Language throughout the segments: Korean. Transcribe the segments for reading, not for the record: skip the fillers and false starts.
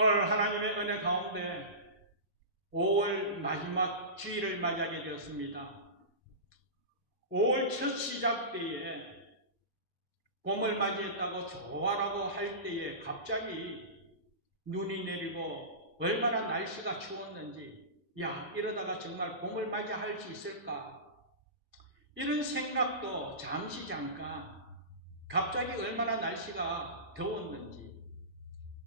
오늘 하나님의 은혜 가운데 5월 마지막 주일을 맞이하게 되었습니다. 5월 첫 시작 때에 봄을 맞이했다고 좋아라고 할 때에 갑자기 눈이 내리고 얼마나 날씨가 추웠는지, 이러다가 정말 봄을 맞이할 수 있을까? 이런 생각도 잠깐, 갑자기 얼마나 날씨가 더웠는지,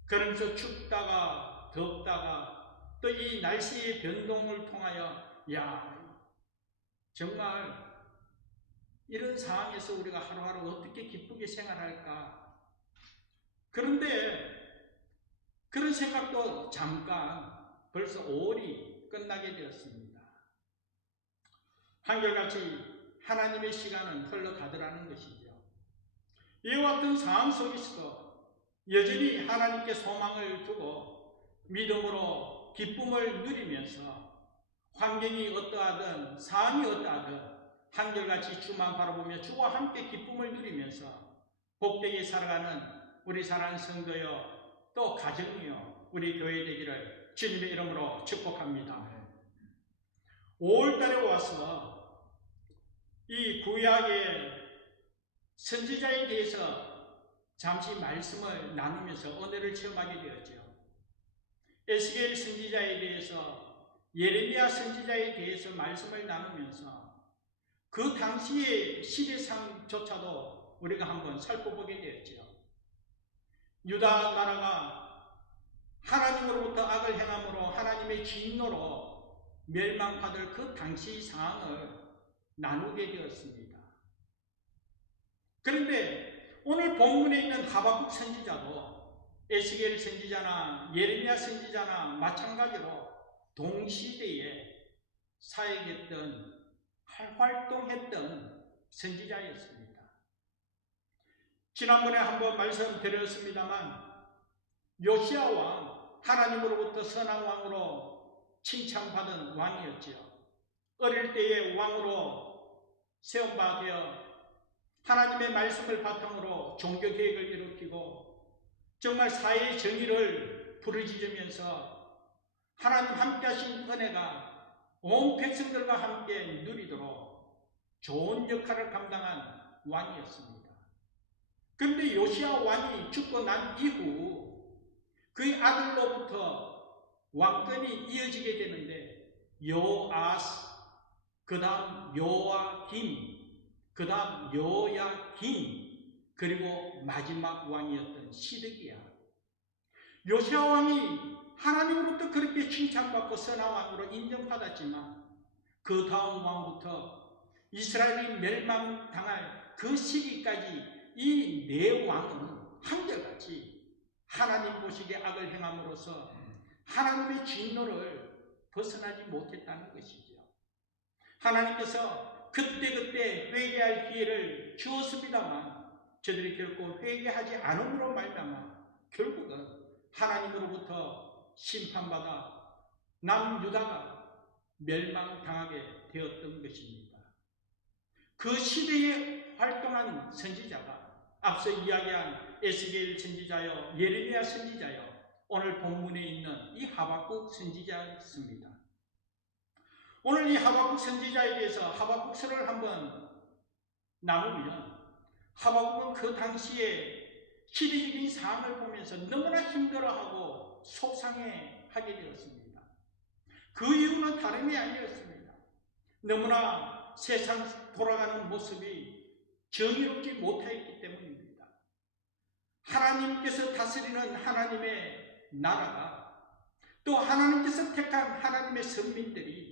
그러면서 춥다가 덥다가 또 이 날씨의 변동을 통하여 정말 이런 상황에서 우리가 하루하루 어떻게 기쁘게 생활할까? 그런데 그런 생각도 잠깐, 벌써 5월이 끝나게 되었습니다. 한결같이 하나님의 시간은 흘러가더라는 것이죠. 이와 같은 상황 속에서도 여전히 하나님께 소망을 두고 믿음으로 기쁨을 누리면서 환경이 어떠하든 상황이 어떠하든 한결같이 주만 바라보며 주와 함께 기쁨을 누리면서 복되게 살아가는 우리 사랑하는 성도여, 또 가정이여, 우리 교회 되기를 주님의 이름으로 축복합니다. 5월달에 와서 이 구약의 선지자에 대해서 잠시 말씀을 나누면서 은혜를 체험하게 되었죠. 에스겔 선지자에 대해서, 예레미야 선지자에 대해서 말씀을 나누면서 그 당시의 시대상조차도 우리가 한번 살펴보게 되었죠. 유다 나라가 하나님으로부터 악을 행함으로 하나님의 진노로 멸망받을 그 당시 상황을 나누게 되었습니다. 그런데 오늘 본문에 있는 하박국 선지자도 에스겔 선지자나 예레미야 선지자나 마찬가지로 동시대에 사역했던, 활동했던 선지자였습니다. 지난번에 한번 말씀드렸습니다만 요시야 왕, 하나님으로부터 선한 왕으로 칭찬받은 왕이었지요. 어릴 때에 왕으로 세움바 되어 하나님의 말씀을 바탕으로 종교개혁을 일으키고 정말 사회의 정의를 부르짖으면서 하나님 함께 하신 은혜가 온 백성들과 함께 누리도록 좋은 역할을 감당한 왕이었습니다. 그런데 요시야 왕이 죽고 난 이후 그의 아들로부터 왕권이 이어지게 되는데 요아스, 그 다음 요아김, 그 다음 요야김, 그리고 마지막 왕이었던 시드기야. 요시야 왕이 하나님으로부터 그렇게 칭찬받고 선한 왕으로 인정받았지만 그 다음 왕부터 이스라엘이 멸망당할 그 시기까지 이 네 왕은 한결같이 하나님 보시기에 악을 행함으로써 하나님의 진노를 벗어나지 못했다는 것이죠. 하나님께서 그때그때 회개할 기회를 주었습니다만 저들이 결코 회개하지 않음으로 말미암아 결국은 하나님으로부터 심판받아 남유다가 멸망당하게 되었던 것입니다. 그 시대에 활동한 선지자가 앞서 이야기한 에스겔 선지자요, 예레미야 선지자요, 오늘 본문에 있는 이 하박국 선지자였습니다. 오늘 이 하박국 선지자에 대해서 하박국서를 한번 나누면 하박국은 그 당시에 시대적인 상황을 보면서 너무나 힘들어하고 속상해하게 되었습니다. 그 이유는 다름이 아니었습니다. 너무나 세상 돌아가는 모습이 정의롭지 못하였기 때문입니다. 하나님께서 다스리는 하나님의 나라가, 또 하나님께서 택한 하나님의 선민들이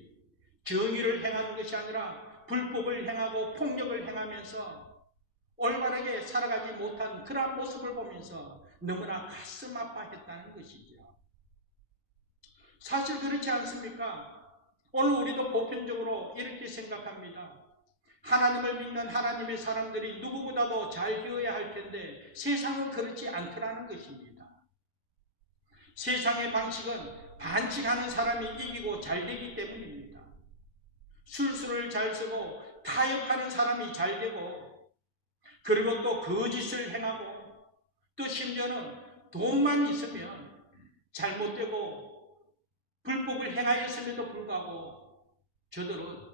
정의를 행하는 것이 아니라 불법을 행하고 폭력을 행하면서 올바르게 살아가지 못한 그러한 모습을 보면서 너무나 가슴 아파했다는 것이죠. 사실 그렇지 않습니까? 오늘 우리도 보편적으로 이렇게 생각합니다. 하나님을 믿는 하나님의 사람들이 누구보다도 잘 되어야 할 텐데 세상은 그렇지 않더라는 것입니다. 세상의 방식은 반칙하는 사람이 이기고 잘 되기 때문입니다. 술수를 잘 쓰고 타협하는 사람이 잘 되고, 그리고 또 거짓을 행하고, 또 심지어는 돈만 있으면 잘못되고 불법을 행하였음에도 불구하고 저들은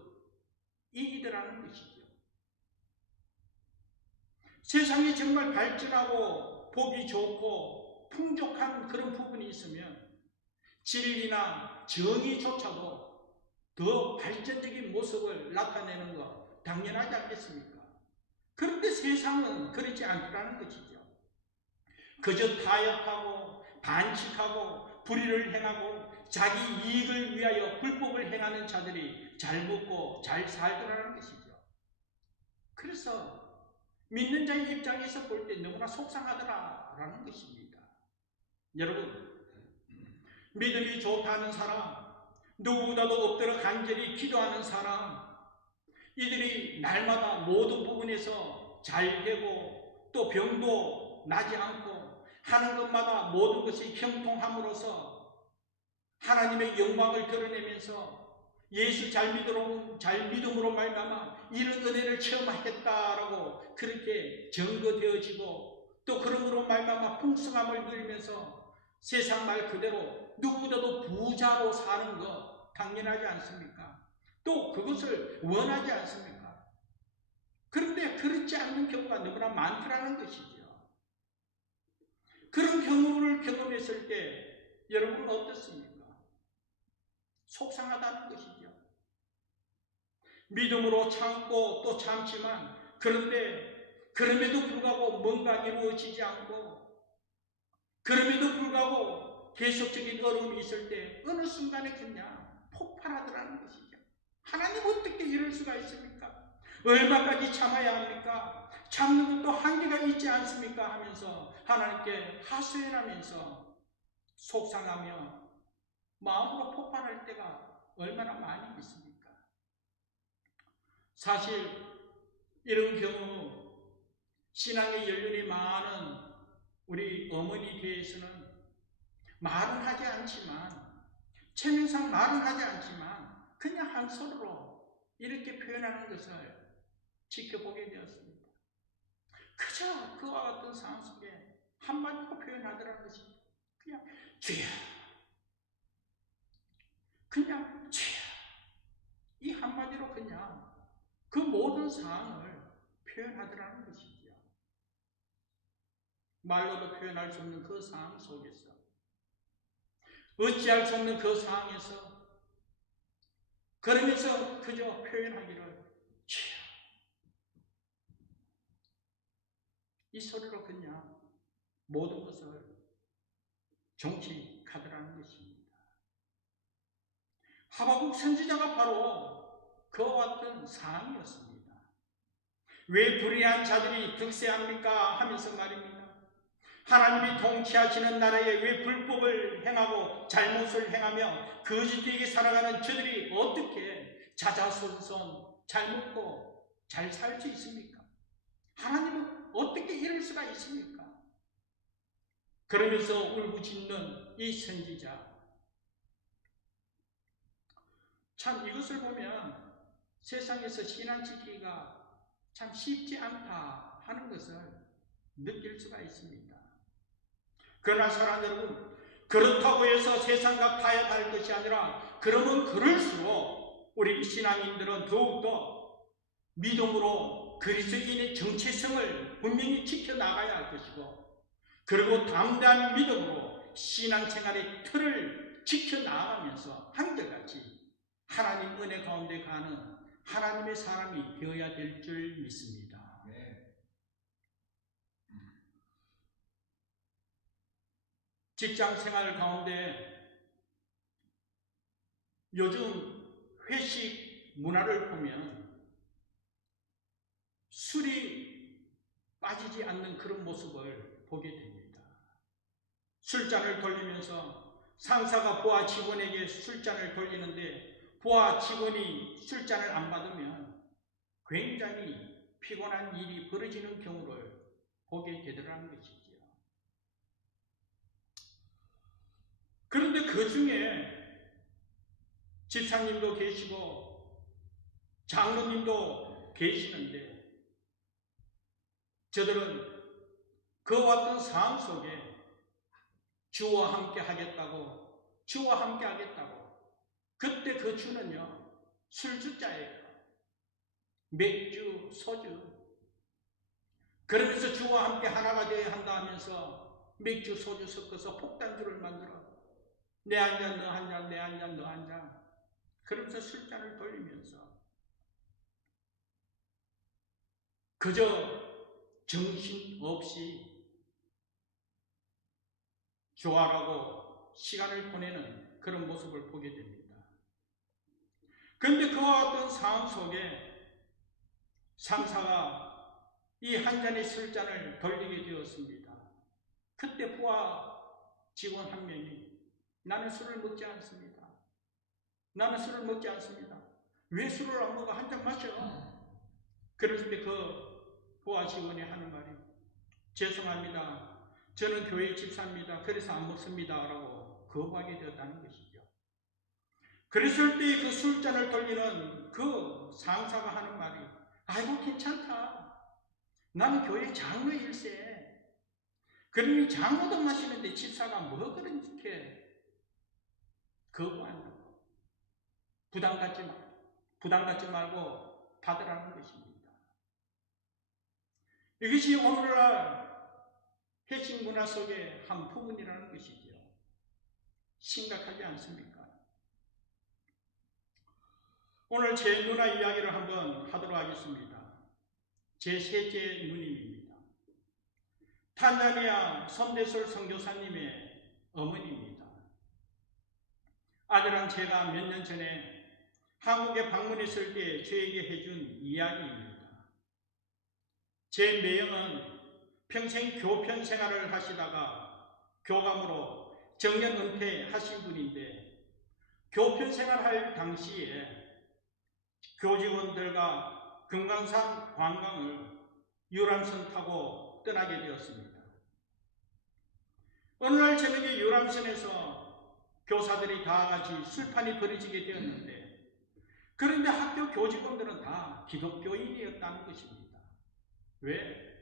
이기더라는 것이죠. 세상이 정말 발전하고 보기 좋고 풍족한 그런 부분이 있으면 진리나 정의조차도 더 발전적인 모습을 나타내는 것 당연하지 않겠습니까? 그런데 세상은 그렇지 않더라는 것이죠. 그저 타협하고 반칙하고 불의를 행하고 자기 이익을 위하여 불법을 행하는 자들이 잘 먹고 잘 살더라는 것이죠. 그래서 믿는 자의 입장에서 볼 때 너무나 속상하더라라는 것입니다. 여러분, 믿음이 좋다는 사람, 누구보다도 엎드려 간절히 기도하는 사람, 이들이 날마다 모든 부분에서 잘 되고 또 병도 나지 않고 하는 것마다 모든 것이 형통함으로써 하나님의 영광을 드러내면서 예수 잘 믿음으로 말미암아 이런 은혜를 체험하겠다라고 그렇게 증거되어지고 또 그러므로 말미암아 풍성함을 누리면서 세상 말 그대로 누구보다도 부자로 사는 것 당연하지 않습니까? 또 그것을 원하지 않습니까? 그런데 그렇지 않는 경우가 너무나 많더라는 것이죠. 그런 경우를 경험했을 때 여러분은 어떻습니까? 속상하다는 것이죠. 믿음으로 참고 또 참지만 그런데 그럼에도 불구하고 뭔가 이루어지지 않고 그럼에도 불구하고 계속적인 어려움이 있을 때 어느 순간에 그냥 폭발하더라는 것이죠. 하나님 어떻게 이럴 수가 있습니까? 얼마까지 참아야 합니까? 참는 것도 한계가 있지 않습니까? 하면서 하나님께 하소연하면서 속상하며 마음으로 폭발할 때가 얼마나 많이 있습니까? 사실 이런 경우 신앙의 연륜이 많은 우리 어머니 대해서는 말은 하지 않지만 체면상 말은 하지 않지만 그냥 한 손으로 이렇게 표현하는 것을 지켜보게 되었습니다. 그저 그와 같은 상황 속에 한마디로 표현하더라는 것입니다. 그냥 주여, 그냥 주여, 이 한마디로 그냥 그 모든 상황을 표현하더라는 것이지요. 말로도 표현할 수 없는 그 상황 속에서 어찌할 수 없는 그 상황에서 그러면서 그저 표현하기를 주여, 이 소리로 그냥 모든 것을 종식하더라는 것입니다. 하박국 선지자가 바로 그와 같은 상황이었습니다. 왜 불의한 자들이 득세합니까? 하면서 말입니다. 하나님이 통치하시는 나라에 왜 불법을 행하고 잘못을 행하며 거짓되게 살아가는 저들이 어떻게 자자손손 잘 먹고 잘 살 수 있습니까? 하나님은 어떻게 이럴 수가 있습니까? 그러면서 울부짖는 이 선지자, 참 이것을 보면 세상에서 신앙 지키기가 참 쉽지 않다 하는 것을 느낄 수가 있습니다. 그러나 사랑하는 여러분, 그렇다고 해서 세상과 타협할 것이 아니라 그러면 그럴수록 우리 신앙인들은 더욱더 믿음으로 그리스도인의 정체성을 분명히 지켜나가야 할 것이고 그리고 담대한 믿음으로 신앙생활의 틀을 지켜나가면서 한결같이 하나님 은혜 가운데 가는 하나님의 사람이 되어야 될 줄 믿습니다. 직장생활 가운데 요즘 회식 문화를 보면 술이 빠지지 않는 그런 모습을 보게 됩니다. 술잔을 돌리면서 상사가 부하 직원에게 술잔을 돌리는데 부하 직원이 술잔을 안 받으면 굉장히 피곤한 일이 벌어지는 경우를 보게 되더라는 것이죠. 그런데 그 중에 집사님도 계시고 장로님도 계시는데 저들은 그와 같은 상황 속에 주와 함께 하겠다고, 주와 함께 하겠다고. 그때 그 주는요, 술주자예요. 맥주, 소주. 그러면서 주와 함께 하나가 되어야 한다 하면서 맥주, 소주 섞어서 폭탄주를 만들어. 내 한 잔, 너 한 잔, 내 한 잔, 너 한 잔. 그러면서 술잔을 돌리면서 그저 정신없이 좋아하고 시간을 보내는 그런 모습을 보게 됩니다. 그런데 그와 같은 상황 속에 상사가 이 한 잔의 술잔을 돌리게 되었습니다. 그때 부하 직원 한 명이 나는 술을 먹지 않습니다. 나는 술을 먹지 않습니다. 왜 술을 안 먹어? 한 잔 마셔. 그랬을 때 그 부하 직원이 하는 말이 죄송합니다. 저는 교회 집사입니다. 그래서 안 먹습니다. 라고 거부하게 되었다는 것이죠. 그랬을 때 그 술잔을 돌리는 그 상사가 하는 말이 아이고 괜찮다. 나는 교회 장로일세. 그러니 장로도 마시는데 집사가 뭐 그렇게 거부한다고. 부담 갖지 말고 받으라는 것입니다. 이것이 오늘날 회식 문화 속의 한 부분이라는 것이죠. 심각하지 않습니까? 오늘 제 누나 이야기를 한번 하도록 하겠습니다. 제 셋째 누님입니다. 탄자니아 손대솔 선교사님의 어머니입니다. 아들한 제가 몇 년 전에 한국에 방문했을 때 저에게 해준 이야기입니다. 제 매형은 평생 교편 생활을 하시다가 교감으로 정년 은퇴하신 분인데 교편 생활할 당시에 교직원들과 금강산 관광을 유람선 타고 떠나게 되었습니다. 어느 날 저녁에 유람선에서 교사들이 다 같이 술판이 벌어지게 되었는데 그런데 학교 교직원들은 다 기독교인이었다는 것입니다. 왜?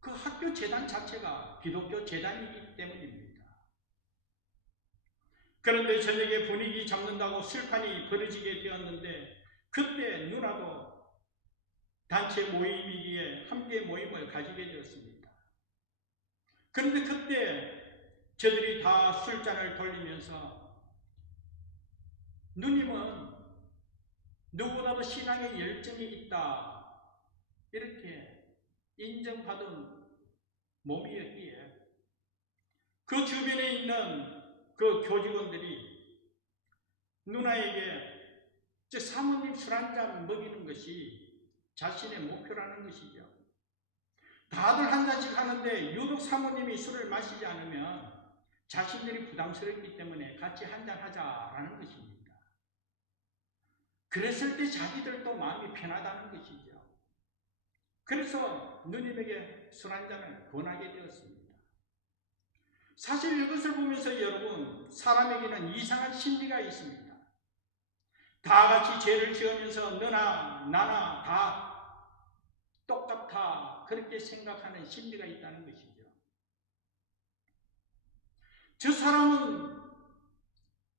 그 학교 재단 자체가 기독교 재단이기 때문입니다. 그런데 저녁에 분위기 잡는다고 술판이 벌어지게 되었는데 그때 누나도 단체 모임이기에 함께 모임을 가지게 되었습니다. 그런데 그때 저들이 다 술잔을 돌리면서 누님은 누구보다도 신앙에 열정이 있다 이렇게 인정받은 몸이었기에 그 주변에 있는 그 교직원들이 누나에게 사모님 술 한잔 먹이는 것이 자신의 목표라는 것이죠. 다들 한 잔씩 하는데 유독 사모님이 술을 마시지 않으면 자신들이 부담스럽기 때문에 같이 한잔 하자라는 것입니다. 그랬을 때 자기들도 마음이 편하다는 것이죠. 그래서 누님에게 술 한잔을 권하게 되었습니다. 사실 이것을 보면서 여러분, 사람에게는 이상한 심리가 있습니다. 다 같이 죄를 지으면서 너나 나나 다 똑같아 그렇게 생각하는 심리가 있다는 것이죠. 저 사람은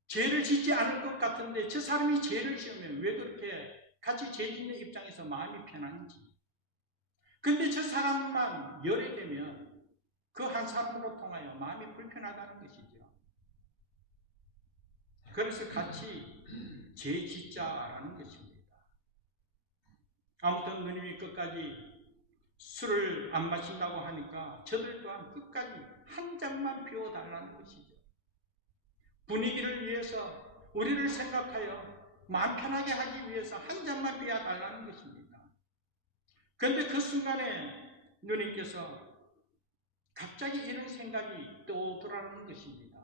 죄를 짓지 않을 것 같은데 저 사람이 죄를 지으면 왜 그렇게 같이 죄 짓는 입장에서 마음이 편한지. 근데 저 사람만 열애되면 그 한 사람으로 통하여 마음이 불편하다는 것이죠. 그래서 같이 죄 짓자라는 것입니다. 아무튼 누님이 끝까지 술을 안 마신다고 하니까 저들 또한 끝까지 한 잔만 비워달라는 것이죠. 분위기를 위해서 우리를 생각하여 마음 편하게 하기 위해서 한 잔만 비워달라는 것입니다. 그런데 그 순간에 누님께서 갑자기 이런 생각이 떠오르는 것입니다.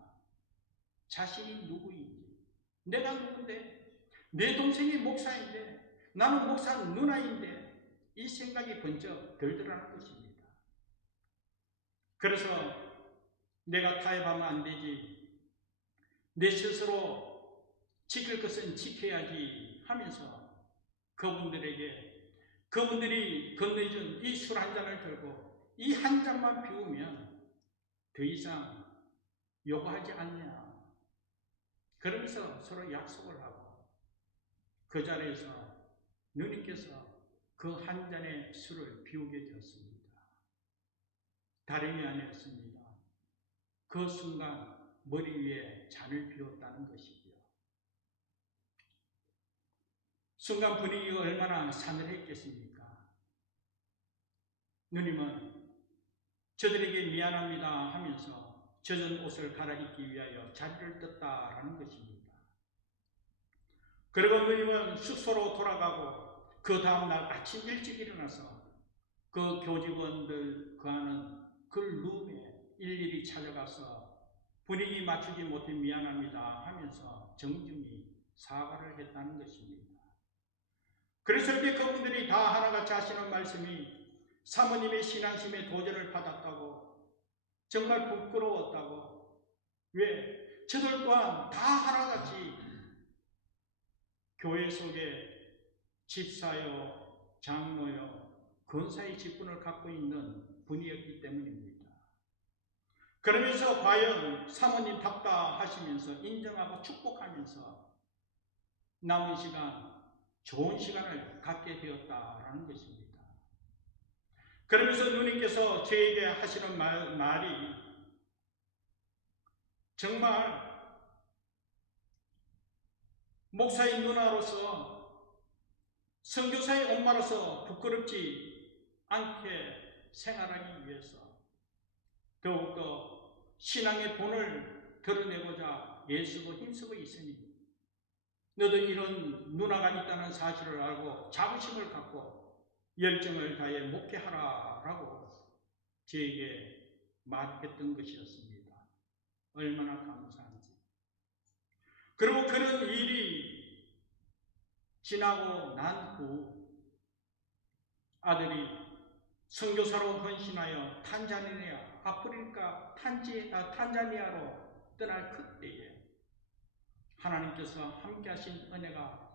자신이 누구인지, 내가 누군데, 내 동생이 목사인데, 나는 목사 누나인데 이 생각이 번쩍 들더라는 것입니다. 그래서 내가 타협하면 안 되지, 내 스스로 지킬 것은 지켜야지 하면서 그분들이 건네준 이 술 한 잔을 들고 이 한 잔만 비우면 더 이상 요구하지 않냐. 그러면서 서로 약속을 하고 그 자리에서 누님께서 그 한 잔의 술을 비우게 되었습니다. 다름이 아니었습니다. 그 순간 머리 위에 잔을 비웠다는 것이지요. 순간 분위기가 얼마나 싸늘했겠습니까? 누님은 저들에게 미안합니다 하면서 젖은 옷을 갈아입기 위하여 자리를 떴다라는 것입니다. 그리고 누님은 숙소로 돌아가고 그 다음날 아침 일찍 일어나서 그 교직원들 거하는 그 룸에 일일이 찾아가서 분위기 맞추지 못해 미안합니다 하면서 정중히 사과를 했다는 것입니다. 그래서 이제 그분들이 다 하나같이 하시는 말씀이 사모님의 신앙심에 도전을 받았다고, 정말 부끄러웠다고, 왜? 저들 또한 다 하나같이 교회 속에 집사요, 장로요, 권사의 직분을 갖고 있는 분이었기 때문입니다. 그러면서 과연 사모님답다 하시면서 인정하고 축복하면서 남은 시간, 좋은 시간을 갖게 되었다라는 것입니다. 그러면서 누님께서 저에게 하시는 말이 정말 목사의 누나로서 선교사의 엄마로서 부끄럽지 않게 생활하기 위해서 더욱더 신앙의 본을 드러내고자 애쓰고 힘쓰고 있으니 너도 이런 누나가 있다는 사실을 알고 자부심을 갖고 열정을 다해 목회하라라고 저에게 말했던 것이었습니다. 얼마나 감사한지. 그리고 그런 일이 지나고 난 후 아들이 선교사로 헌신하여 탄자니아, 아프리카 탄자니아로 떠날 그때에 하나님께서 함께 하신 은혜가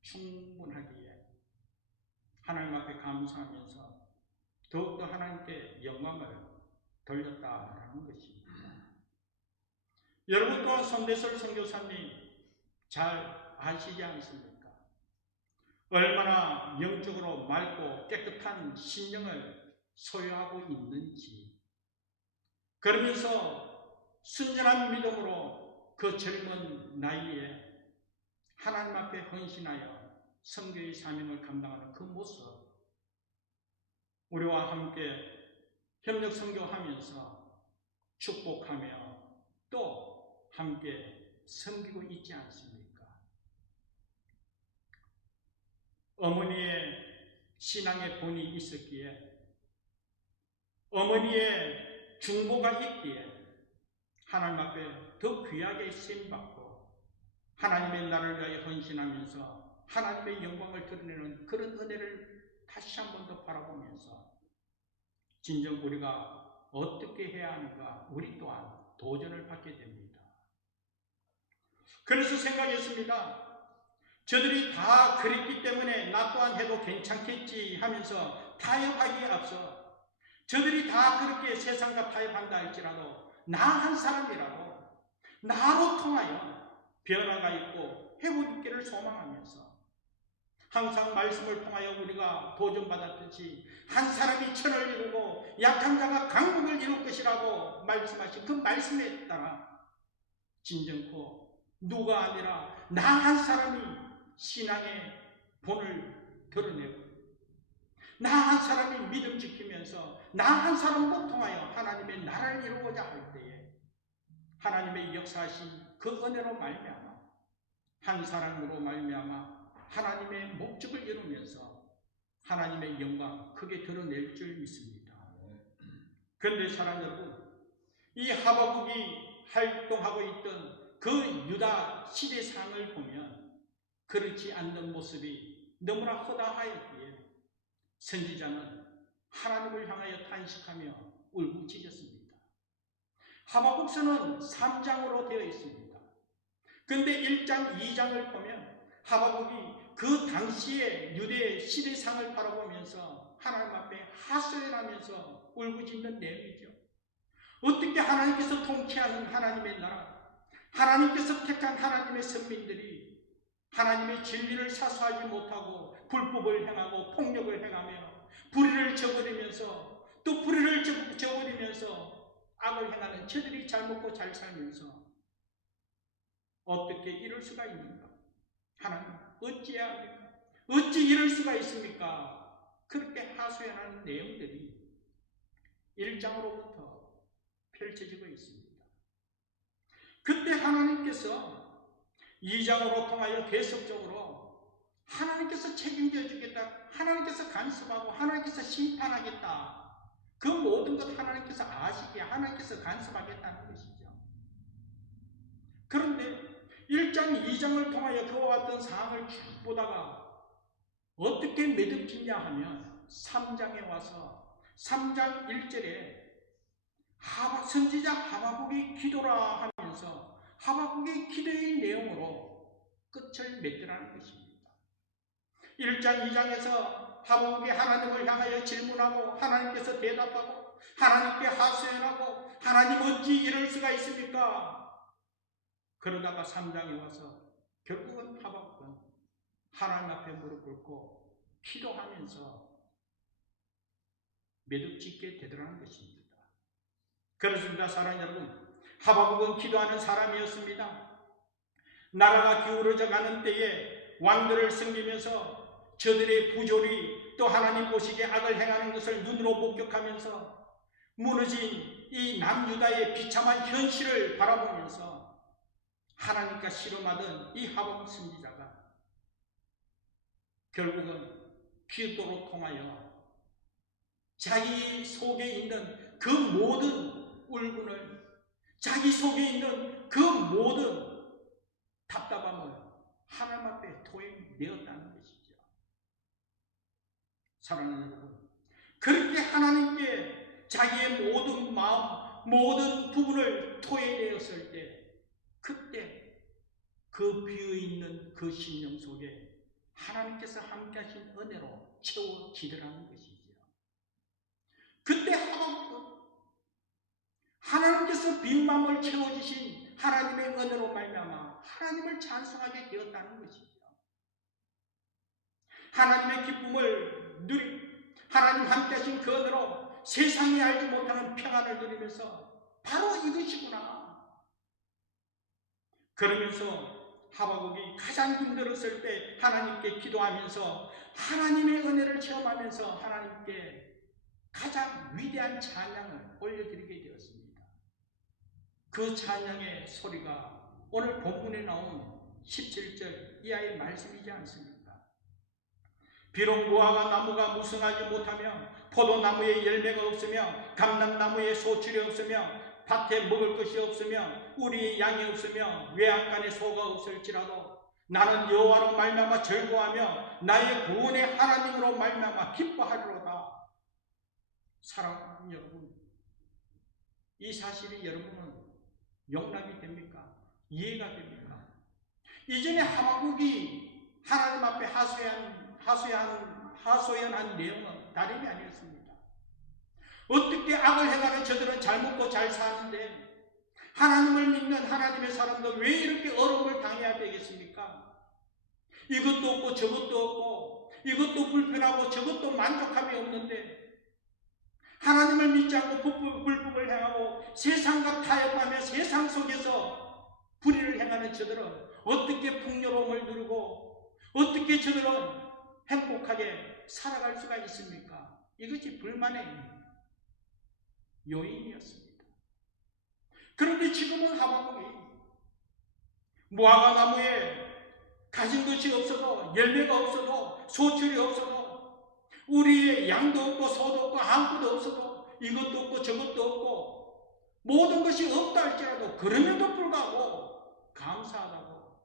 충분하기에 하나님 앞에 감사하면서 더욱더 하나님께 영광을 돌렸다라는 것입니다. 여러분 또한 손대설 선교사님 잘 아시지 않습니까? 얼마나 영적으로 맑고 깨끗한 심령을 소유하고 있는지, 그러면서 순전한 믿음으로 그 젊은 나이에 하나님 앞에 헌신하여 선교의 사명을 감당하는 그 모습, 우리와 함께 협력 선교하면서 축복하며 또 함께 섬기고 있지 않습니까? 어머니의 신앙의 본이 있었기에, 어머니의 중보가 있기에 하나님 앞에 더 귀하게 쓰임받고 하나님의 나라를 위하여 헌신하면서 하나님의 영광을 드러내는 그런 은혜를 다시 한 번 더 바라보면서 진정 우리가 어떻게 해야 하는가, 우리 또한 도전을 받게 됩니다. 그래서 생각했습니다. 저들이 다 그랬기 때문에 나 또한 해도 괜찮겠지 하면서 타협하기에 앞서 저들이 다 그렇게 세상과 타협한다 할지라도 나 한 사람이라도 나로 통하여 변화가 있고 회복 있기를 소망하면서 항상 말씀을 통하여 우리가 도전받았듯이 한 사람이 천을 이루고 약한 자가 강국을 이룰 것이라고 말씀하신 그 말씀에 따라 진정코 누가 아니라 나 한 사람이 신앙의 본을 드러내고 나 한 사람이 믿음 지키면서 나 한 사람도 통하여 하나님의 나라를 이루고자 할 때에 하나님의 역사하신 그 은혜로 말미암아 한 사람으로 말미암아 하나님의 목적을 이루면서 하나님의 영광 크게 드러낼 줄 믿습니다. 그런데 사랑 여러분, 이 하박국이 활동하고 있던 그 유다 시대상을 보면 그렇지 않는 모습이 너무나 허다하였기에 선지자는 하나님을 향하여 탄식하며 울부짖었습니다. 하박국서는 3장으로 되어 있습니다. 그런데 1장, 2장을 보면 하박국이 그 당시의 유대 시대상을 바라보면서 하나님 앞에 하소연하면서 울부짖는 내용이죠. 어떻게 하나님께서 통치하는 하나님의 나라, 하나님께서 택한 하나님의 선민들이 하나님의 진리를 사수하지 못하고 불법을 행하고 폭력을 행하며 불의를 저버리면서 또 불의를 저버리면서 악을 행하는 저들이 잘 먹고 잘 살면서 어떻게 이럴 수가 있는가? 하나님 어찌해야 합니까? 어찌 이럴 수가 있습니까? 그렇게 하소연하는 내용들이 1장으로부터 펼쳐지고 있습니다. 그때 하나님께서 2장으로 통하여 계속적으로 하나님께서 책임져 주겠다, 하나님께서 간섭하고 하나님께서 심판하겠다, 그 모든 것 하나님께서 아시기에 하나님께서 간섭하겠다는 것이죠. 그런데 1장, 2장을 통하여 그와 같은 사항을 쭉 보다가 어떻게 매듭짓냐 하면 3장에 와서 3장 1절에 선지자 하박국의 기도라 하면서 하박국의 기도의 내용으로 끝을 맺더라는 것입니다. 1장, 2장에서 하박국이 하나님을 향하여 질문하고 하나님께서 대답하고 하나님께 하소연하고 하나님 어찌 이럴 수가 있습니까? 그러다가 3장에 와서 결국은 하박국은 하나님 앞에 무릎 꿇고 기도하면서 매듭짓게 되더라는 것입니다. 그렇습니다. 사랑하는 여러분, 하박국은 기도하는 사람이었습니다. 나라가 기울어져 가는 때에 왕들을 섬기면서 저들의 부조리 또 하나님 보시기에 악을 행하는 것을 눈으로 목격하면서 무너진 이 남유다의 비참한 현실을 바라보면서 하나님과 씨름하던 이 하박국 선지자가 결국은 기도로 통하여 자기 속에 있는 그 모든 울분을, 자기 속에 있는 그 모든 답답함을 하나님 앞에 토해내었다는 것이죠. 사랑하는 여러분, 그렇게 하나님께 자기의 모든 마음, 모든 부분을 토해내었을 때 그때 그 비어있는 그 심령 속에 하나님께서 함께 하신 은혜로 채워지더라는 것이죠. 그때 하박국은 하나님께서 빈 마음을 채워주신 하나님의 은혜로 말미암아 하나님을 찬송하게 되었다는 것이죠. 하나님의 기쁨을 누리고 하나님 함께 하신 그 은혜로 세상이 알지 못하는 평안을 누리면서 바로 이것이구나. 그러면서 하박국이 가장 힘들었을 때 하나님께 기도하면서 하나님의 은혜를 체험하면서 하나님께 가장 위대한 찬양을 올려드리게 되었습니다. 그 찬양의 소리가 오늘 본문에 나온 17절 이하의 말씀이지 않습니까? 비록 무화과 나무가 무성하지 못하며 포도나무에 열매가 없으며 감람나무에 소출이 없으며 밭에 먹을 것이 없으며 우리의 양이 없으며 외양간에 소가 없을지라도 나는 여호와로 말미암아 즐거워하며 나의 구원의 하나님으로 말미암아 기뻐하리로다. 사랑하는 여러분, 이 사실이 여러분은 용납이 됩니까? 이해가 됩니까? 이전에 하박국이 하나님 앞에 하소연한 내용은 다름이 아니었습니다. 어떻게 악을 행하는 저들은 잘 먹고 잘 사는데 하나님을 믿는 하나님의 사람들 왜 이렇게 어려움을 당해야 되겠습니까? 이것도 없고 저것도 없고 이것도 불편하고 저것도 만족함이 없는데 하나님을 믿지 않고 불법을 행하고 세상과 타협하며 세상 속에서 불의를 행하는 저들은 어떻게 풍요로움을 누리고 어떻게 저들은 행복하게 살아갈 수가 있습니까? 이것이 불만의 요인이었습니다. 그런데 지금은 하박국이 무화과 나무에 가진 것이 없어도 열매가 없어도 소출이 없어도 우리의 양도 없고 소도 없고 아무것도 없어도 이것도 없고 저것도 없고 모든 것이 없다 할지라도 그럼에도 불구하고 감사하다고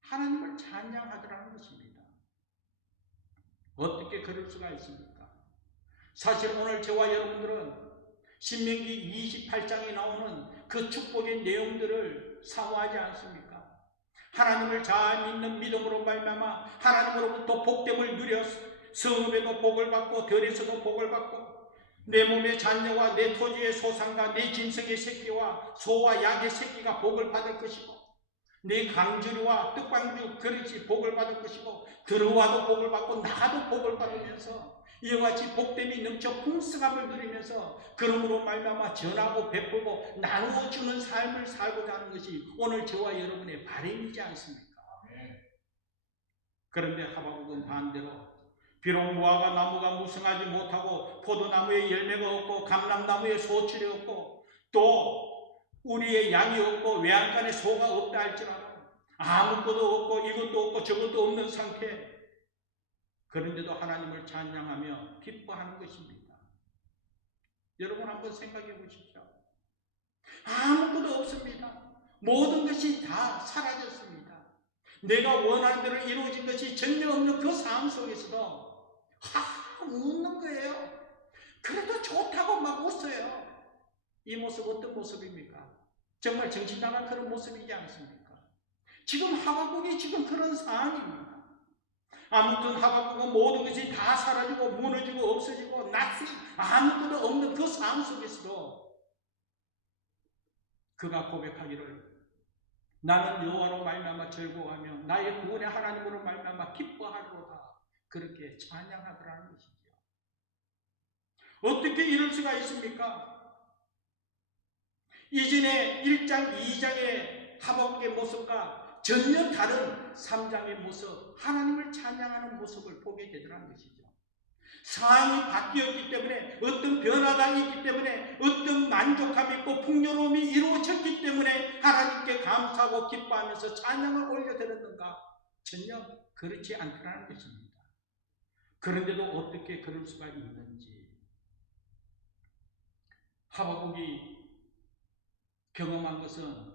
하나님을 찬양하더라는 것입니다. 어떻게 그럴 수가 있습니까? 사실 오늘 저와 여러분들은 신명기 28장에 나오는 그 축복의 내용들을 사모하지 않습니까? 하나님을 잘 믿는 믿음으로 말미암아 하나님으로부터 복됨을 누려 성읍에도 복을 받고 들에서도 복을 받고 내 몸의 자녀와 내 토지의 소산과 내 짐승의 새끼와 소와 양의 새끼가 복을 받을 것이고 네 강주리와 떡방주 그릇이 복을 받을 것이고 들어와도 복을 받고 나가도 복을 받으면서 이와 같이 복됨이 넘쳐 풍성함을 누리면서 그러므로 말미암아 전하고 베풀고 나누어주는 삶을 살고자 하는 것이 오늘 저와 여러분의 바람이지 않습니까? 그런데 하박국은 반대로 비록 무화과 나무가 무성하지 못하고 포도나무에 열매가 없고 감람나무에 소출이 없고 또 우리의 양이 없고 외양간에 소가 없다 할지라도 아무것도 없고 이것도 없고 저것도 없는 상태, 그런데도 하나님을 찬양하며 기뻐하는 것입니다. 여러분 한번 생각해 보십시오. 아무것도 없습니다. 모든 것이 다 사라졌습니다. 내가 원하는 대로 이루어진 것이 전혀 없는 그 상황 속에서도 웃는 거예요. 그래도 좋다고 막 웃어요. 이 모습 어떤 모습입니까? 정말 정신 나간 그런 모습이지 않습니까? 지금 하박국이 지금 그런 상황입니다. 아무튼 하박국은 모든 것이 다 사라지고 무너지고 없어지고 낯이 아무것도 없는 그 상황 속에서도 그가 고백하기를 나는 여호와로 말미암아 즐거워하며 나의 구원의 하나님으로 말미암아 기뻐하리로다, 그렇게 찬양하더라는 것이죠. 어떻게 이럴 수가 있습니까? 이전에 1장, 2장의 하박국의 모습과 전혀 다른 3장의 모습, 하나님을 찬양하는 모습을 보게 되더라는 것이죠. 상황이 바뀌었기 때문에, 어떤 변화가 있기 때문에, 어떤 만족감이 있고 풍요로움이 이루어졌기 때문에 하나님께 감사하고 기뻐하면서 찬양을 올려드렸는가? 전혀 그렇지 않더라는 것입니다. 그런데도 어떻게 그럴 수가 있는지 하박국이 경험한 것은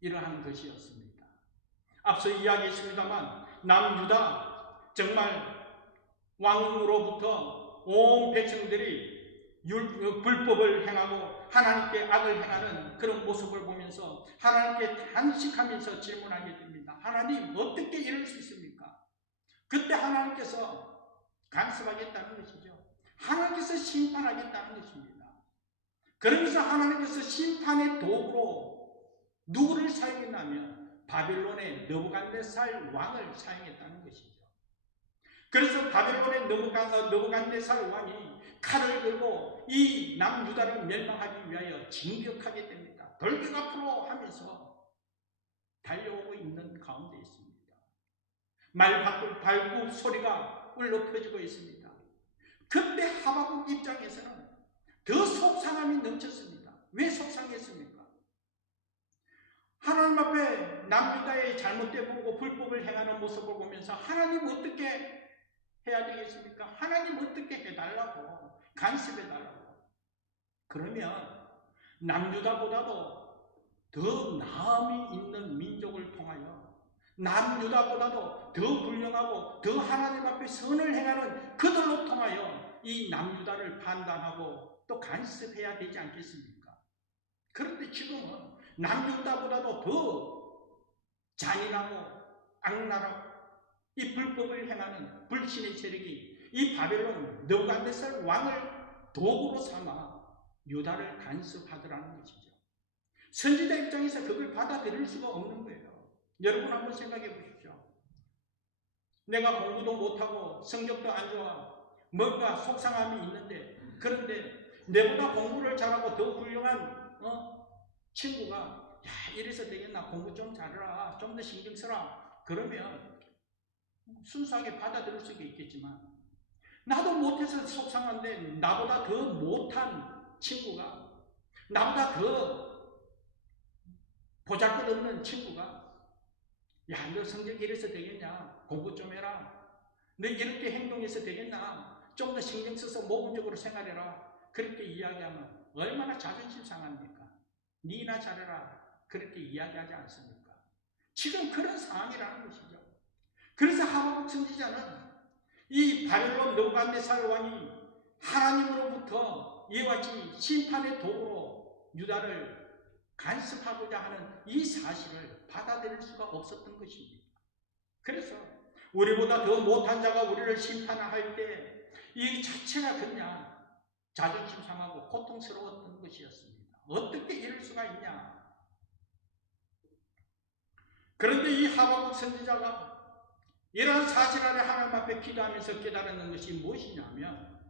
이러한 것이었습니다. 앞서 이야기했습니다만 남유다 정말 왕으로부터 온 백성들이 불법을 행하고 하나님께 악을 행하는 그런 모습을 보면서 하나님께 탄식하면서 질문하게 됩니다. 하나님 어떻게 이럴 수 있습니까? 그때 하나님께서 간섭하겠다는 것이죠. 하나님께서 심판하겠다는 것입니다. 그러면서 하나님께서 심판의 도구로 누구를 사용했냐면 바빌론의 느부갓네살 왕을 사용했다는 것이죠. 그래서 바벨론의 느부갓네살 왕이 칼을 들고 이 남유다를 멸망하기 위하여 진격하게 됩니다. 돌격 앞으로 하면서 달려오고 있는 가운데 있습니다. 말발굽 소리가 울려 퍼지고 있습니다. 그때 하박국 입장에서는 더 속상함이 넘쳤습니다. 왜 속상했습니까? 하나님 앞에 남유다의 잘못된 보고 불법을 행하는 모습을 보면서 하나님 어떻게 해야 되겠습니까? 하나님 어떻게 해달라고, 간섭해달라고. 그러면 남유다보다도 더 나음이 있는 민족을 통하여 남유다보다도 더 훌륭하고 더 하나님 앞에 선을 행하는 그들로 통하여 이 남유다를 판단하고 또 간섭해야 되지 않겠습니까? 그런데 지금은 남유다보다도 더 잔인하고 악랄하고 이 불법을 행하는 불신의 세력이 이 바벨론 느부갓네살 왕을 도구로 삼아 유다를 간섭하더라는 것이죠. 선지자 입장에서 그걸 받아들일 수가 없는 거예요. 여러분 한번 생각해 보십시오. 내가 공부도 못하고 성적도 안 좋아, 뭔가 속상함이 있는데, 그런데 내보다 공부를 잘하고 더 훌륭한 친구가 야 이래서 되겠나, 공부 좀 잘해라, 좀 더 신경 써라, 그러면 순수하게 받아들일 수가 있겠지만, 나도 못해서 속상한데 나보다 더 못한 친구가, 나보다 더 보잘것없는 친구가 야 너 성적 이래서 되겠냐, 공부 좀 해라, 너 이렇게 행동해서 되겠나, 좀 더 신경 써서 모범적으로 생활해라, 그렇게 이야기하면 얼마나 자존심 상합니까? 니나 잘해라, 그렇게 이야기하지 않습니까? 지금 그런 상황이라는 것이죠. 그래서 하박국 선지자는 이 바벨론 느부갓네살 왕이 하나님으로부터 이와 같이 심판의 도구로 유다를 간섭하고자 하는 이 사실을 받아들일 수가 없었던 것입니다. 그래서 우리보다 더 못한 자가 우리를 심판할 때 이 자체가 그냥 자존심 상하고 고통스러웠던 것이었습니다. 어떻게 이럴 수가 있냐? 그런데 이 하박국 선지자가 이러한 사실 안에 하나님 앞에 기도하면서 깨달은 것이 무엇이냐면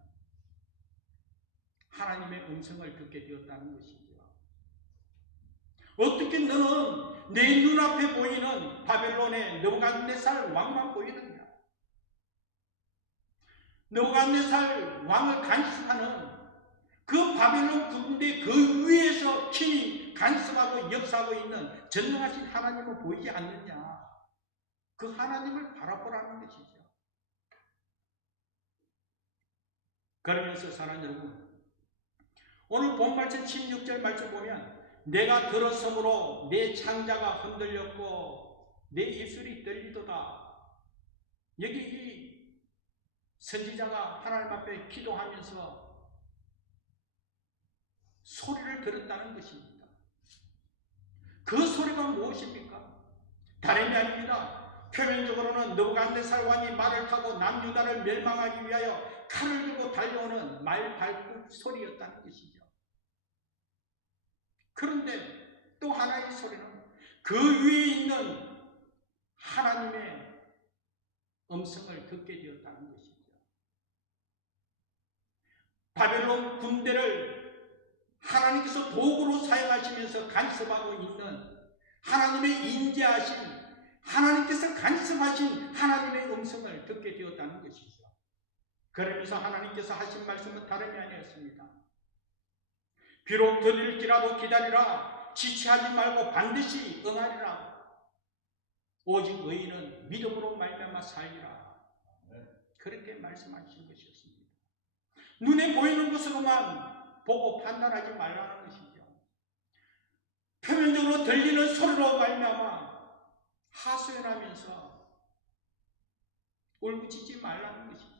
하나님의 음성을 듣게 되었다는 것이죠. 어떻게 너는 내 눈앞에 보이는 바벨론의 느부갓네살 왕만 보이느냐? 느부갓네살 왕을 간섭하는 그 바벨론 군대 그 위에서 친히 간섭하고 역사하고 있는 전능하신 하나님은 보이지 않느냐? 그 하나님을 바라보라는 것이죠. 그러면서 사랑하는 여러분, 오늘 본 말씀 16절 말씀 보면 내가 들었으므로 내 창자가 흔들렸고 내 입술이 떨리도다. 여기 이 선지자가 하나님 앞에 기도하면서 소리를 들었다는 것입니다. 그 소리가 무엇입니까? 다름이 아닙니다. 표면적으로는 느부갓네살 왕이 말을 타고 남유다를 멸망하기 위하여 칼을 들고 달려오는 말발굽 소리였다는 것이죠. 그런데 또 하나의 소리는 그 위에 있는 하나님의 음성을 듣게 되었다는 것이죠. 바벨론 군대를 하나님께서 도구로 사용하시면서 간섭하고 있는 하나님의 인자하신, 하나님께서 간섭하신 하나님의 음성을 듣게 되었다는 것이죠. 그러면서 하나님께서 하신 말씀은 다름이 아니었습니다. 비록 더딜지라도 기다리라. 지체하지 말고 반드시 응하리라. 오직 의인은 믿음으로 말미암아 살리라. 그렇게 말씀하신 것이었습니다. 눈에 보이는 것으로만 보고 판단하지 말라는 것이죠. 표면적으로 들리는 소리로 말미암아 하소연하면서 울부짖지 말라는 것이죠.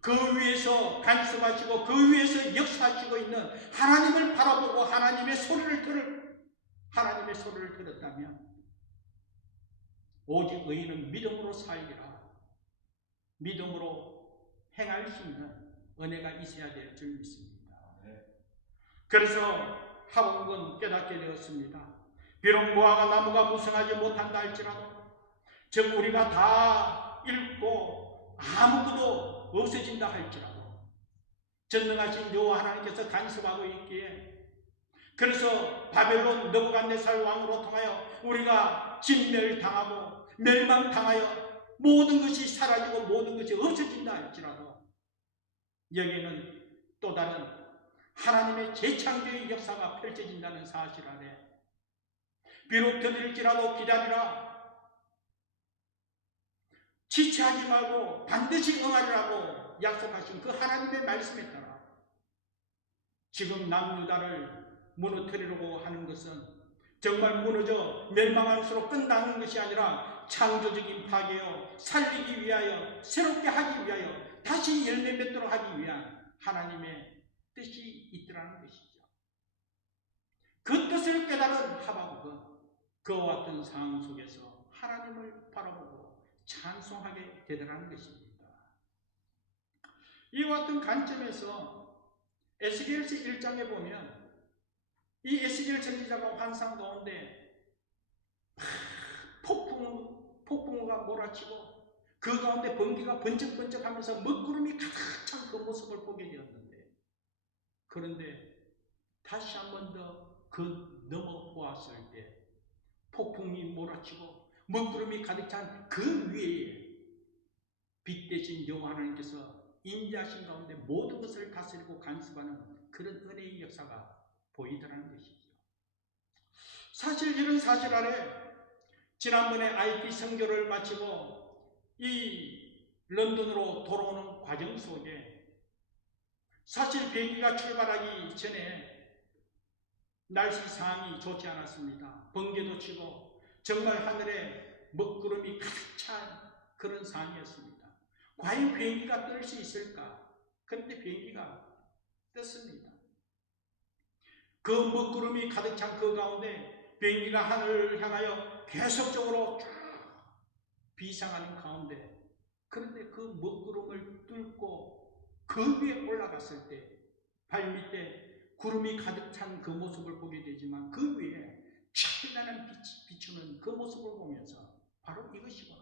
그 위에서 간섭하시고 그 위에서 역사하시고 있는 하나님을 바라보고 하나님의 소리를 들었다면 오직 의인은 믿음으로 살리라. 믿음으로 행할 수 있는 은혜가 있어야 될 줄 믿습니다. 그래서 하박국은 깨닫게 되었습니다. 비록 무화과 나무가 무성하지 못한다 할지라도, 즉 우리가 다 잃고 아무것도 없어진다 할지라도 전능하신 여호와 하나님께서 간섭하고 있기에, 그래서 바벨론 느부갓네살 왕으로 통하여 우리가 진멸당하고 멸망당하여 모든 것이 사라지고 모든 것이 없어진다 할지라도 여기에는 또 다른 하나님의 재창조의 역사가 펼쳐진다는 사실 안에 비록 더딜지라도 기다리라. 지체하지 말고 반드시 응하리라고 약속하신 그 하나님의 말씀에 따라 지금 남유다를 무너뜨리려고 하는 것은 정말 무너져 멸망한 수로 끝나는 것이 아니라 창조적인 파괴요, 살리기 위하여, 새롭게 하기 위하여, 다시 열매 맺도록 하기 위한 하나님의 뜻이 있더라는 것이죠. 그 뜻을 깨달은 하박국은 그와 같은 상황 속에서 하나님을 바라보고 찬송하게 되더라는 것입니다. 이와 같은 관점에서 에스겔서 1장에 보면 이 에스겔 선지자가 환상 가운데 폭풍우가 몰아치고 그 가운데 번개가 번쩍번쩍하면서 먹구름이 가득 찬 그 모습을 보게 되었는데, 그런데 다시 한 번 더 그 넘어 보았을 때 폭풍이 몰아치고 먹구름이 가득 찬 그 위에 빛 대신 여호와 하나님께서 인자하신 가운데 모든 것을 다스리고 간섭하는 그런 은혜의 역사가 보이더라는 것이죠. 사실 이런 사실 아래 지난번에 IT 선교를 마치고 이 런던으로 돌아오는 과정 속에 사실 비행기가 출발하기 전에 날씨 상황이 좋지 않았습니다. 번개도 치고 정말 하늘에 먹구름이 가득 찬 그런 상황이었습니다. 과연 비행기가 뜰 수 있을까? 그런데 비행기가 떴습니다. 그 먹구름이 가득 찬 그 가운데 비행기가 하늘을 향하여 계속적으로 쭉 비상하는 가운데, 그런데 그 먹구름을 뚫고 그 그 위에 올라갔을 때 발밑에 구름이 가득 찬 그 모습을 보게 되지만 그 위에 찬란한 빛이 비추는 그 모습을 보면서 바로 이것이구나.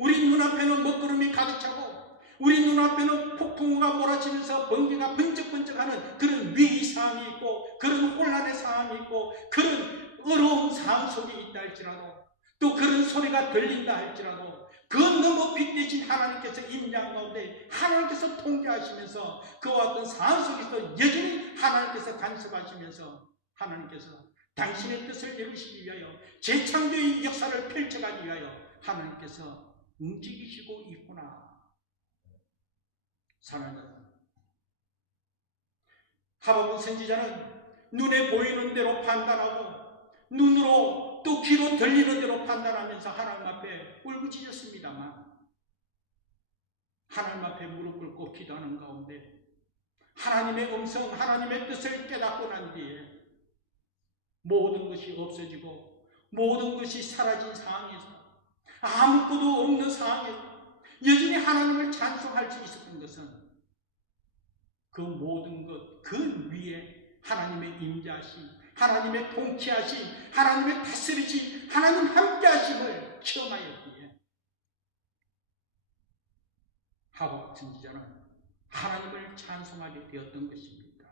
우리 눈앞에는 먹구름이 가득 차고 우리 눈앞에는 폭풍우가 몰아치면서 번개가 번쩍번쩍하는 그런 위기 상황이 있고 그런 혼란의 상황이 있고 그런 어려운 상황 속에 있다 할지라도 또 그런 소리가 들린다 할지라도 그 너무 빛대신 하나님께서 임재한 가운데 하나님께서 통제하시면서 그와 같은 상황 속에서 여전히 하나님께서 간섭하시면서 하나님께서 당신의 뜻을 이루시기 위하여 재창조의 역사를 펼쳐가기 위하여 하나님께서 움직이시고 있구나. 사랑하는 여러분, 하박국 선지자는 눈에 보이는 대로 판단하고 눈으로 또 귀로 들리는 대로 판단하면서 하나님 앞에 울부짖었습니다만 하나님 앞에 무릎 꿇고 기도하는 가운데 하나님의 음성, 하나님의 뜻을 깨닫고 난 뒤에 모든 것이 없어지고 모든 것이 사라진 상황에서 아무것도 없는 상황에서 여전히 하나님을 찬송할 수 있었던 것은 그 모든 것, 그 위에 하나님의 임재하심, 하나님의 통치하심, 하나님의 다스리심, 하나님 함께하심을 체험하였기에 하박국 선지자는 하나님을 찬송하게 되었던 것입니다.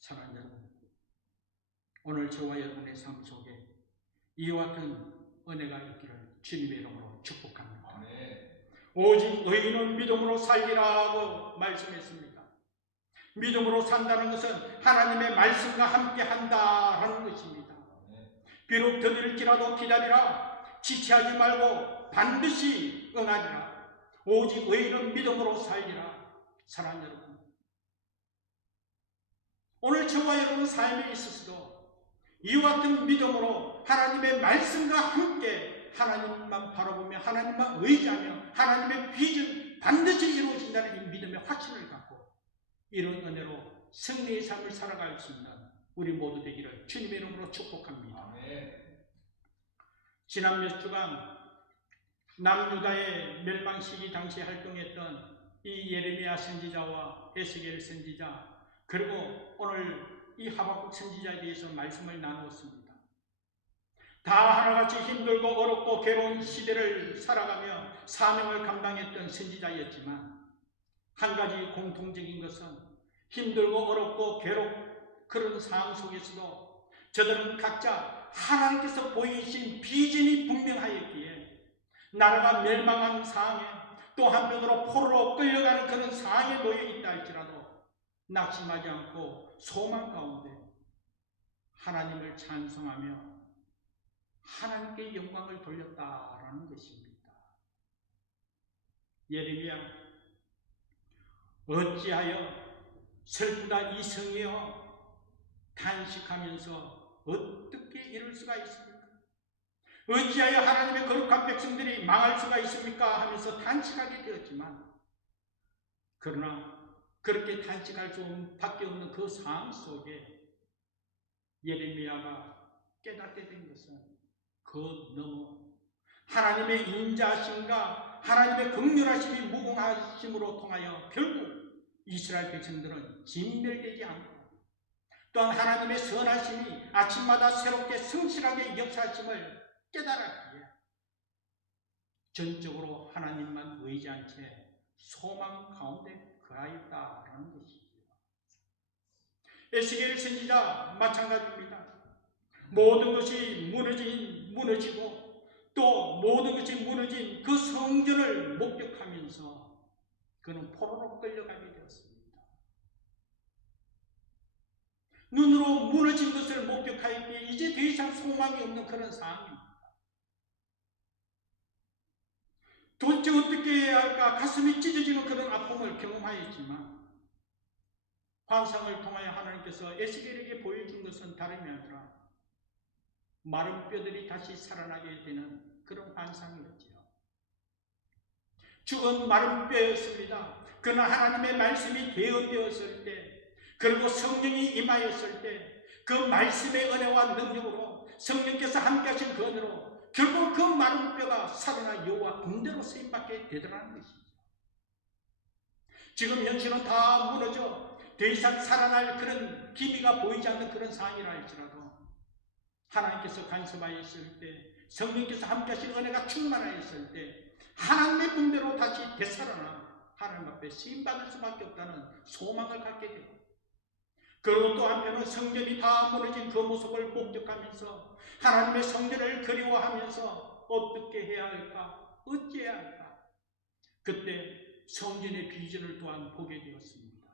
사랑하는 여러분, 오늘 저와 여러분의 삶 속에 이와 같은 은혜가 있기를 주님의 이름으로 축복합니다. 아멘. 오직 의인은 믿음으로 살리라고 말씀했습니다. 믿음으로 산다는 것은 하나님의 말씀과 함께 한다라는 것입니다. 비록 더딜지라도 기다리라. 지체하지 말고 반드시 응하리라. 오직 의인은 믿음으로 살리라. 사랑하는 여러분, 오늘 저와 여러분 삶에 있어서도 이와 같은 믿음으로 하나님의 말씀과 함께 하나님만 바라보며 하나님만 의지하며 하나님의 비전 반드시 이루어진다는 이 믿음의 확신을 갖고 이런 은혜로 승리의 삶을 살아갈 수 있는 우리 모두 되기를 주님의 이름으로 축복합니다. 아멘. 지난 몇 주간 남유다의 멸망 시기 당시에 활동했던 이 예레미야 선지자와 에스겔 선지자 그리고 오늘 이 하박국 선지자에 대해서 말씀을 나누었습니다. 다 하나같이 힘들고 어렵고 괴로운 시대를 살아가며 사명을 감당했던 선지자였지만 한 가지 공통적인 것은 힘들고 어렵고 그런 상황 속에서도 저들은 각자 하나님께서 보이신 비전이 분명하였기에 나라가 멸망한 상황에 또 한편으로 포로로 끌려가는 그런 상황에 놓여 있다 할지라도 낙심하지 않고 소망 가운데 하나님을 찬송하며 하나님께 영광을 돌렸다라는 것입니다. 예레미야, 어찌하여 슬프다 이 성이여 탄식하면서 어떻게 이럴 수가 있습니까? 어찌하여 하나님의 거룩한 백성들이 망할 수가 있습니까? 하면서 탄식하게 되었지만 그러나 그렇게 탄식할 수밖에 없는 그 상황 속에 예레미야가 깨닫게 된 것은 그 너무 하나님의 인자하심과 하나님의 긍휼하심이 무궁하심으로 통하여 결국 이스라엘 백성들은 진멸되지 않고 또한 하나님의 선하심이 아침마다 새롭게 성실하게 역사하심을 깨달았기에 전적으로 하나님만 의지한 채 소망 가운데 거하였다라는 것이죠. 에스겔 선지자 마찬가지입니다. 모든 것이 무너지고 또 모든 것이 무너진 그 성전을 목격하면서 그는 포로로 끌려가게 되었습니다. 눈으로 무너진 것을 목격하였기에 이제 더 이상 소망이 없는 그런 상황입니다. 도대체 어떻게 해야 할까 가슴이 찢어지는 그런 아픔을 경험하였지만 환상을 통하여 하나님께서 에스겔에게 보여준 것은 다름이 아니라 마른 뼈들이 다시 살아나게 되는 그런 환상이었지요. 죽은 마른 뼈였습니다. 그러나 하나님의 말씀이 대언되었을 때 그리고 성령이 임하였을 때 그 말씀의 은혜와 능력으로 성령께서 함께하신 그 은혜로 결국 그 마른 뼈가 살아나 여호와 군대로 쓰임받게 되더라는 것이죠. 지금 현실은 다 무너져 더 이상 살아날 그런 기미가 보이지 않는 그런 상황이라 할지라도 하나님께서 간섭하였을 때, 성령께서 함께하신 은혜가 충만하였을 때 하나님의 분대로 다시 되살아나 하나님 앞에 쓰임받을 수밖에 없다는 소망을 갖게 되고, 그리고 또 한편은 성전이 다 무너진 그 모습을 목격하면서 하나님의 성전을 그리워하면서 어떻게 해야 할까? 어찌해야 할까? 그때 성전의 비전을 또한 보게 되었습니다.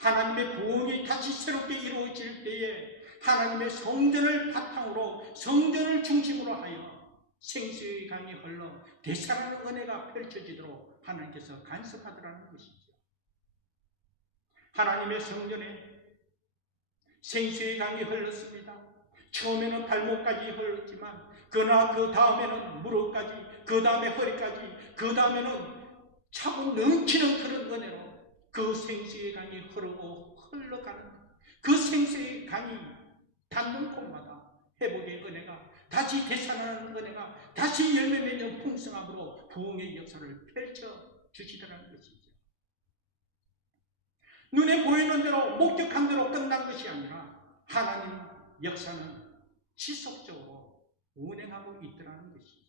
하나님의 부흥이 다시 새롭게 이루어질 때에 하나님의 성전을 바탕으로, 성전을 중심으로 하여 생수의 강이 흘러 되살아나는 은혜가 펼쳐지도록 하나님께서 간섭하더라는 것이죠. 하나님의 성전에 생수의 강이 흘렀습니다. 처음에는 발목까지 흘렀지만 그러나 그 다음에는 무릎까지, 그 다음에 허리까지, 그 다음에는 차고 넘치는 그런 은혜로 그 생수의 강이 흐르고 흘러가는, 그 생수의 강이 닿는 곳마다 회복의 은혜가, 다시 되살아나는 은혜가, 다시 열매 맺는 풍성함으로 부흥의 역사를 펼쳐 주시더라는 것이죠. 눈에 보이는 대로, 목격한 대로 끝난 것이 아니라 하나님 역사는 지속적으로 운행하고 있더라는 것이죠.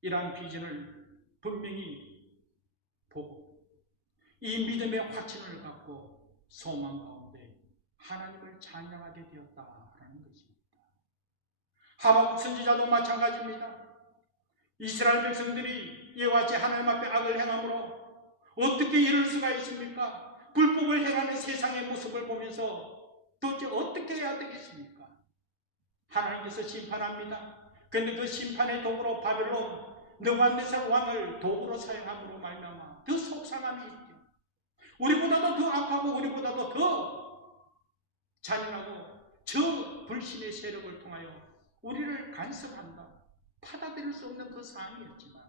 이러한 비전을 분명히 보고 이 믿음의 확신을 갖고 소망 가운데 하나님을 찬양하게 되었다라는 것입니다. 하박국 선지자도 마찬가지입니다. 이스라엘 백성들이 이와 같이 하나님 앞에 악을 행함으로 어떻게 이럴 수가 있습니까? 불법을 행하는 세상의 모습을 보면서 도대체 어떻게 해야 되겠습니까? 하나님께서 심판합니다. 그런데 그 심판의 도구로 바벨론 느부갓네살 왕을 도구로 사용함으로 말미암아 더 속상함이 있죠. 우리보다도 더 악하고 우리보다도 더 잔인하고 저 불신의 세력을 통하여 우리를 간섭한다, 받아들일 수 없는 그 상황이었지만,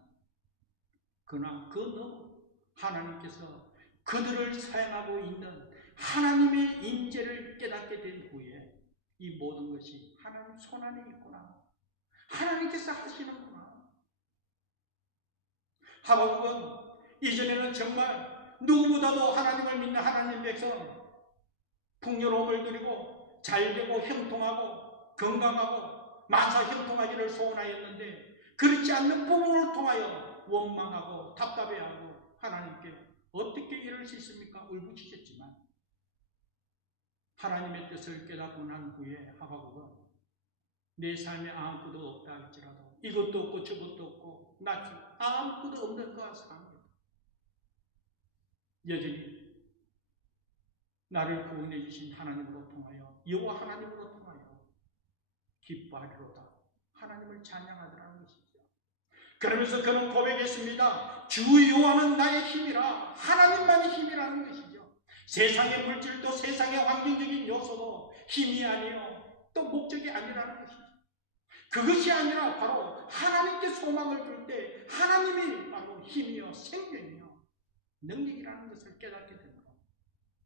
그러나 그 너무 하나님께서 그들을 사용하고 있는 하나님의 임재를 깨닫게 된 후에 이 모든 것이 하나님 손안에 있구나, 하나님께서 하시는구나. 하박국은 이전에는 정말 누구보다도 하나님을 믿는 하나님 백성, 풍요로움을 누리고 잘되고 형통하고 건강하고 만사 형통하기를 소원하였는데, 그렇지 않는 부분을 통하여 원망하고 답답해하고 하나님께 어떻게 이럴 수 있습니까? 울부짖었지만 하나님의 뜻을 깨닫고 난 후에 하박국은 내 삶에 아무것도 없다 할지라도, 이것도 없고 저것도 없고 나 아무것도 없는 그 상황이다, 여전히 나를 구원해 주신 하나님으로 통하여, 여호와 하나님으로 통하여 기뻐하리로다, 하나님을 찬양하더라는 것이죠. 그러면서 그는 고백했습니다. 주 여호와는 나의 힘이라, 하나님만이 힘이라는 것이죠. 세상의 물질도 세상의 환경적인 요소도 힘이 아니요 또 목적이 아니라는 것이죠. 그것이 아니라 바로 하나님께 소망을 줄 때 하나님이 바로 힘이요 생명이요 능력이라는 것을 깨닫게 됩니다.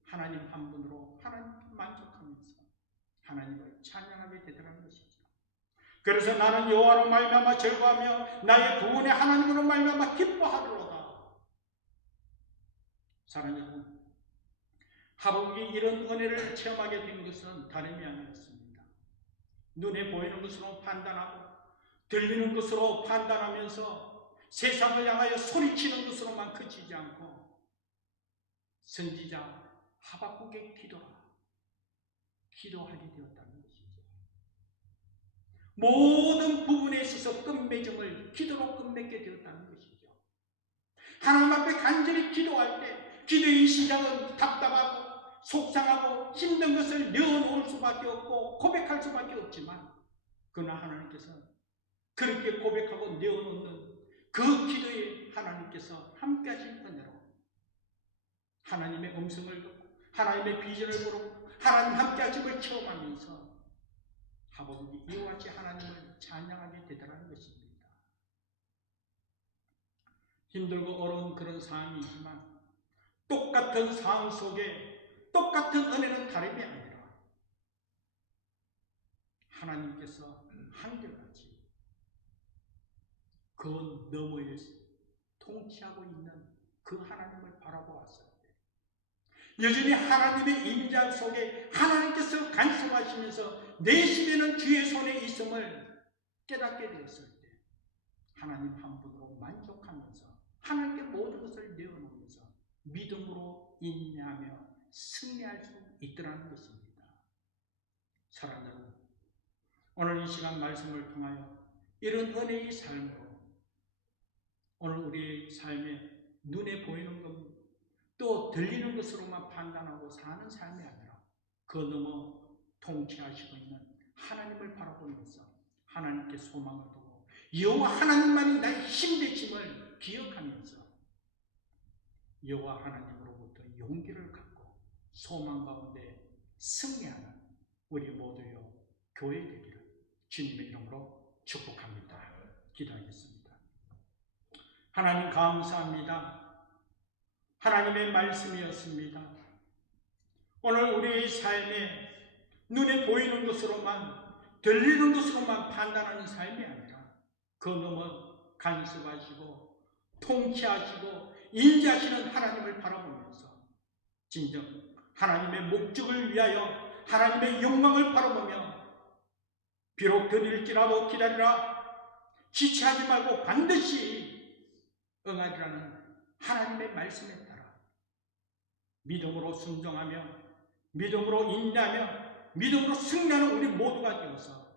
하나님 한 분으로 하나님 만족하면서 하나님을 찬양하게 되더라는 것이죠. 그래서 나는 여호와로 말미암아 즐거워하며 나의 구원의 하나님으로 말미암아 기뻐하리로다. 사랑하는 여러분, 하박국이 이런 은혜를 체험하게 된 것은 다름이 아니었습니다. 눈에 보이는 것으로 판단하고 들리는 것으로 판단하면서 세상을 향하여 소리치는 것으로만 그치지 않고 선지자 하박국의 기도하게 되었다는 것이죠. 모든 부분에 있어서 끝맺음을 기도로 끝맺게 되었다는 것이죠. 하나님 앞에 간절히 기도할 때 기도의 시작은 답답하고 속상하고 힘든 것을 내어놓을 수밖에 없고 고백할 수밖에 없지만, 그러나 하나님께서 그렇게 고백하고 내어놓는 그 기도에 하나님께서 함께하신 은혜로 하나님의 음성을 듣고 하나님의 비전을 보고 하나님 함께하심을 체험하면서 하박국이 이와 같이 하나님을 찬양하게 되더라는 것입니다. 힘들고 어려운 그런 상황이지만 똑같은 상황 속에 똑같은 은혜는 다름이 아니라 하나님께서 한결같이 그 너머에 통치하고 있는 그 하나님을 바라보았을 때, 여전히 하나님의 임재 속에 하나님께서 간섭하시면서 내심에는 주의 손에 있음을 깨닫게 되었을 때, 하나님 한 분으로 만족하면서 하나님께 모든 것을 내어놓으면서 믿음으로 인내하며 승리할 수 있더라는 것입니다. 사랑하는 여러분, 오늘 이 시간 말씀을 통하여 이런 은혜의 삶으로 오늘 우리의 삶에 눈에 보이는 것, 또 들리는 것으로만 판단하고 사는 삶이 아니라 그 넘어 통치하시고 있는 하나님을 바라보면서 하나님께 소망을 두고 여호와 하나님만이 나의 힘 되심을 기억하면서 여호와 하나님으로부터 용기를 갖고 소망 가운데 승리하는 우리 모두의 교회 되기를 주님의 이름으로 축복합니다. 기도하겠습니다. 하나님 감사합니다. 하나님의 말씀이었습니다. 오늘 우리의 삶에 눈에 보이는 것으로만, 들리는 것으로만 판단하는 삶이 아니라 그 넘어 간섭하시고 통치하시고 인자하시는 하나님을 바라보면서 진정 하나님의 목적을 위하여 하나님의 영광을 바라보며 비록 더딜지라도 기다리라, 지체하지 말고 반드시 응하리라는 하나님의 말씀에 따라 믿음으로 순종하며 믿음으로 인내하며 믿음으로 승리하는 우리 모두가 되어서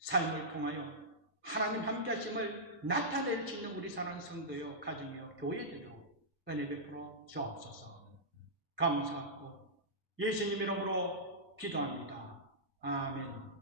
삶을 통하여 하나님 함께 하심을 나타낼 수 있는 우리 사랑하는 성도여 가정이여 교회되도록 은혜 베풀어 주옵소서. 감사하고 예수님 이름으로 기도합니다. 아멘.